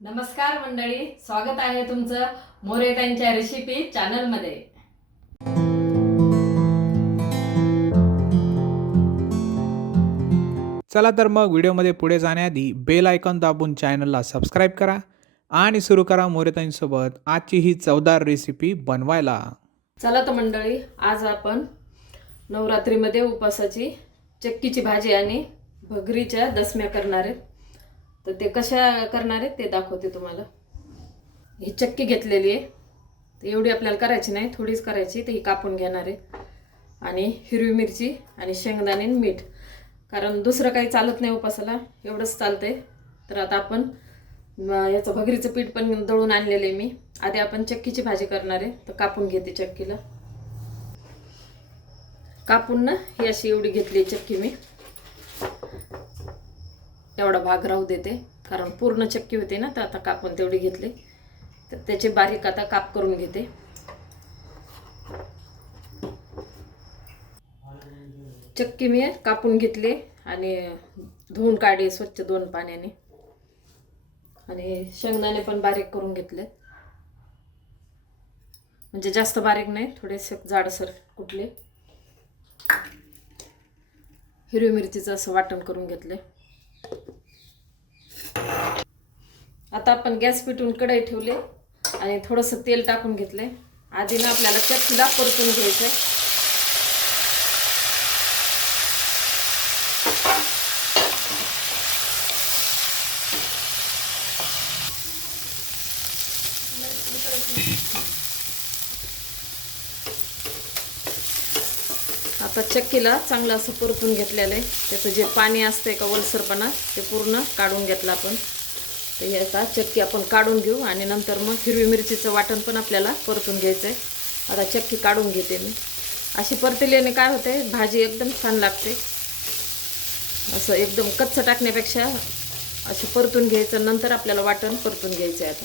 नमस्कार मंडळी स्वागत आहे तुमचं मोरे त्यांच्या रेसिपी चॅनलमध्ये चला तर मग व्हिडिओमध्ये पुढे जाण्याआधी बेल आयकॉन दाबून चॅनलला सबस्क्राईब करा आणि सुरू करा मोरेताईंसोबत आजची ही चवदार रेसिपी बनवायला. चला तर मंडळी आज आपण नवरात्रीमध्ये उपासाची चक्कीची भाजी आणि भगरीच्या दसम्या करणार आहेत. तर ते कशा करणार आहेत ते दाखवते तुम्हाला. ही चक्की घेतलेली आहे. तर एवढी आपल्याला करायची नाही थोडीच करायची तर ही कापून घेणार आहे. आणि हिरवी मिरची आणि शेंगदाणे आणि मीठ. कारण दुसरं काही चालत नाही उपासाला एवढंच चालतंय. तर आता आपण याचं भगरीचं पीठ पण दळून आणलेलं आहे मी. आधी आपण चक्कीची भाजी करणार आहे तर कापून घेते चक्कीला. कापून ना ही अशी एवढी घेतली चक्की मी. एवढा भाग राहू देते. कारण पूर्ण चक्की होते ना तर आता कापून तेवढी घेतली. तर त्याचे बारीक आता काप करून घेते. चक्की मी कापून घेतले आणि धुवून काढले स्वच्छ दोन पाण्याने. आणि शेंगदाणे पण बारीक करून घेतले. म्हणजे जास्त बारीक नाही थोडेसे जाडसर कुठले. हिरवी मिरचीचं असं वाटण करून घेतले. आता आपण गॅस पिटून कढई ठेवले आणि थोडंसं तेल टाकून घेतले आधी ना आपल्याला चक्कीला परतून घ्यायचं आता चक्कीला चांगलं असं परतून घेतलेलं आहे. त्याचं जे पाणी असतंय का वलसरपणा ते पूर्ण काढून घेतलं आपण. तर याचा चक्की आपण काढून घेऊ आणि नंतर मग हिरवी मिरचीचं वाटण पण आपल्याला परतून घ्यायचं आहे आता चक्की काढून घेते मी. अशी परतल्याने काय होते भाजी एकदम छान लागते. असं एकदम कच्चं टाकण्यापेक्षा अशी परतून घ्यायचं नंतर आपल्याला वाटण परतून घ्यायचं आहे आता.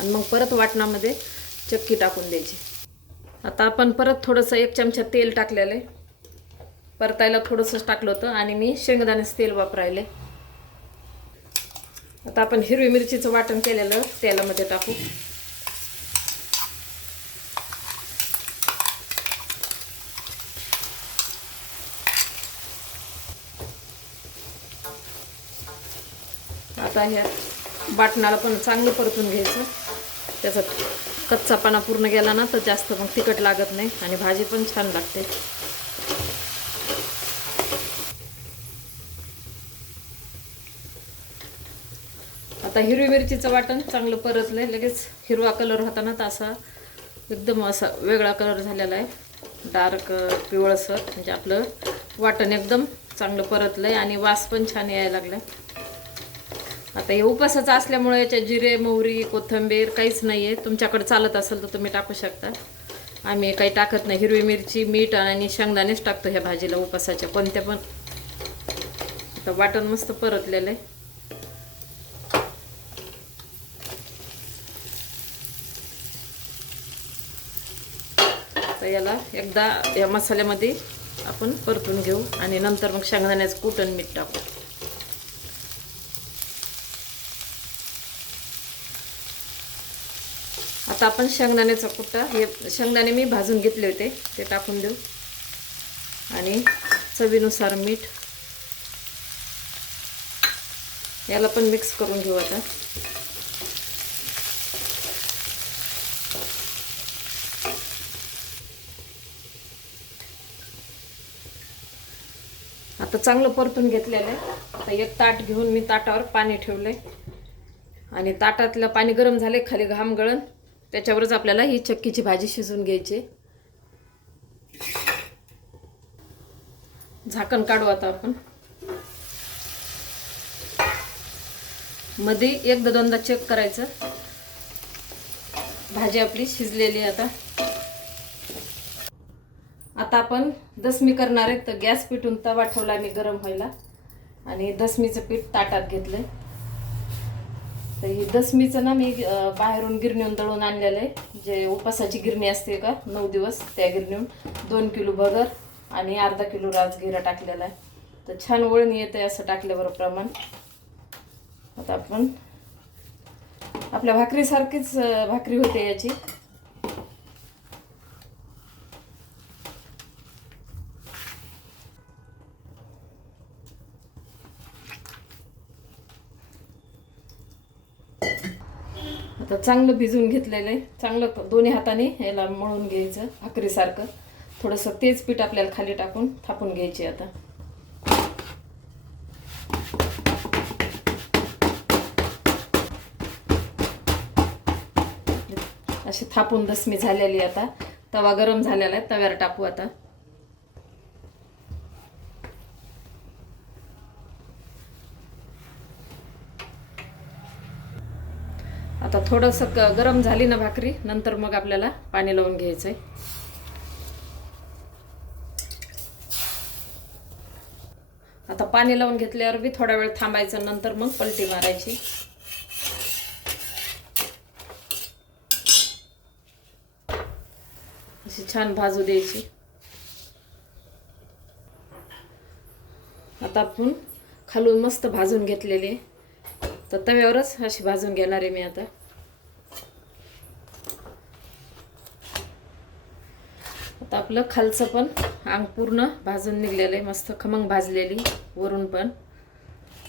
आणि मग परत वाटणामध्ये चक्की टाकून द्यायची. आता आपण परत थोडंसं एक चमचा तेल टाकलेलं आहे. परतायला थोडंसंच टाकलं होतं आणि मी शेंगदाण्याचं तेल वापरायले. आता आपण हिरवी मिरचीचं वाटण केलेलं तेलामध्ये टाकू. आता ह्या बाटणाला पण चांगलं परतून घ्यायचं. त्याचा कच्चापणा पूर्ण गेला ना तर जास्त मग तिखट लागत नाही आणि भाजी पण छान लागते. आता हिरवी मिरचीचं वाटण चांगलं परतलंय. लगेच हिरवा कलर होता ना तर असा एकदम असा वेगळा कलर झालेला आहे. डार्क पिवळसर. म्हणजे आपलं वाटण एकदम चांगलं परतलं आहे आणि वास पण छान यायला लागला आता हे उपासाचं असल्यामुळे याच्यात जिरे मोहरी कोथिंबीर काहीच नाही आहे तुमच्याकडे चालत असेल तर तुम्ही टाकू शकता. आम्ही काही टाकत नाही. हिरवी मिरची मीठ आणि शेंगदाणेच टाकतो ह्या भाजीला उपासाच्या कोणत्या पण. आता वाटण मस्त परतलेलं आहे. तर याला एकदा या मसाल्यामध्ये आपण परतून घेऊ आणि नंतर मग शेंगदाण्याचं कूट आणि मीठ टाकू. आता आपण शेंगदाण्याचा कुट्टा हे शेंगदाणे मी भाजून घेतले होते ते टाकून देऊ. आणि चवीनुसार मीठ. याला पण मिक्स करून घेऊ आता. आता चांगलं परतून घेतलेलं आहे. आता एक ताट घेऊन मी ताटावर पाणी ठेवलं आहे आणि ताटातलं पाणी गरम झाले खाली घाम गळण. त्याच्यावरच आपल्याला ही चक्कीची भाजी शिजवून घ्यायची. झाकण काढू आता आपण. मध्ये एकदा दोनदा चेक करायचं. भाजी आपली शिजलेली आता. आता आपण दसमी करणार आहे तर गॅस पिठून तवा ठेवला मी गरम व्हायला. आणि दसमीचं पीठ ताटात घेतलंय. तर ही दसमीचं ना मी बाहेरून गिरणीहून दळून आणलेलं आहे. जे उपासाची गिरणी असते का नऊ दिवस त्या गिरणीहून. दोन किलो भगर आणि अर्धा किलो राजगिरा टाकलेला आहे. तर छान वळणी येते असं टाकल्यावर प्रमाण. आता आपण आपल्या भाकरीसारखीच भाकरी होते याची. आता चांगलं भिजवून घेतलेलं आहे. चांगलं दोन्ही हाताने याला मळून घ्यायचं भाकरीसारखं थोडंसं तेच पीठ आपल्याला खाली टाकून थापून घ्यायचे आता. अशी थापून दसमी झालेली आता. तवा गरम झालेला आहे. तव्यावर टाकू आता. आता थोडंसं क- गरम झाली ना भाकरी नंतर मग आपल्याला पाणी लावून घ्यायचं आहे आता पाणी लावून घेतल्यावर बी थोडा वेळ थांबायचं नंतर मग पलटी मारायची. अशी छान भाजू द्यायची. आता आपण खालून मस्त भाजून घेतलेली आहे. तर तव्यावरच अशी भाजून घेणार आहे मी आता. आता आपलं खालचं पण अंग पूर्ण भाजून निघलेलं आहे. मस्त खमंग भाजलेली वरून पण.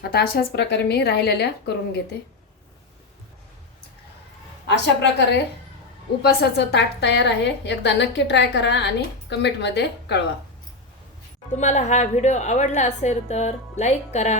आता अशाच प्रकारे मी राहिलेल्या करून घेते. अशा प्रकारे उपासाचं ताट तयार आहे. एकदा नक्की ट्राय करा आणि कमेंटमध्ये कळवा. तुम्हाला हा व्हिडिओ आवडला असेल तर लाईक करा.